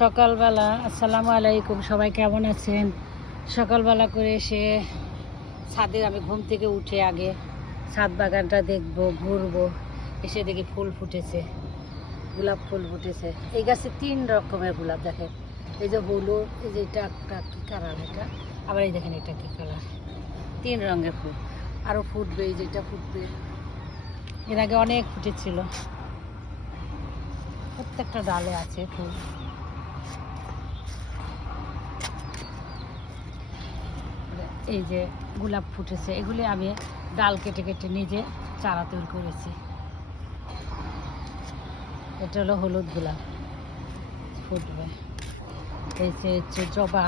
সকালবেলা আসসালামু আলাইকুম, সবাই কেমন আছেন? সকালবেলা করে এসে ছাদে আমি ঘুম থেকে উঠে আগে ছাদ বাগানটা দেখবো, ঘুরবো। এসে দেখি ফুল ফুটেছে, গোলাপ ফুল ফুটেছে। এই গাছে 3 রকমের গোলাপ দেখেন। এই যে হলুদ, এই যে এটা একটা কী কালার, এটা আবার এই দেখেন এটা কী কালার। 3 রঙের ফুল। আরও ফুটবে, এই যে এটা ফুটবে। এর আগে অনেক ফুটেছিল, প্রত্যেকটা ডালে আছে ফুল। এই যে গোলাপ ফুটেছে, এগুলি আমি ডাল কেটে কেটে নিজে চারা তৈরি করেছি। এটা হলো হলুদ গোলাপ, ফুটবে। এই যে হচ্ছে জবা,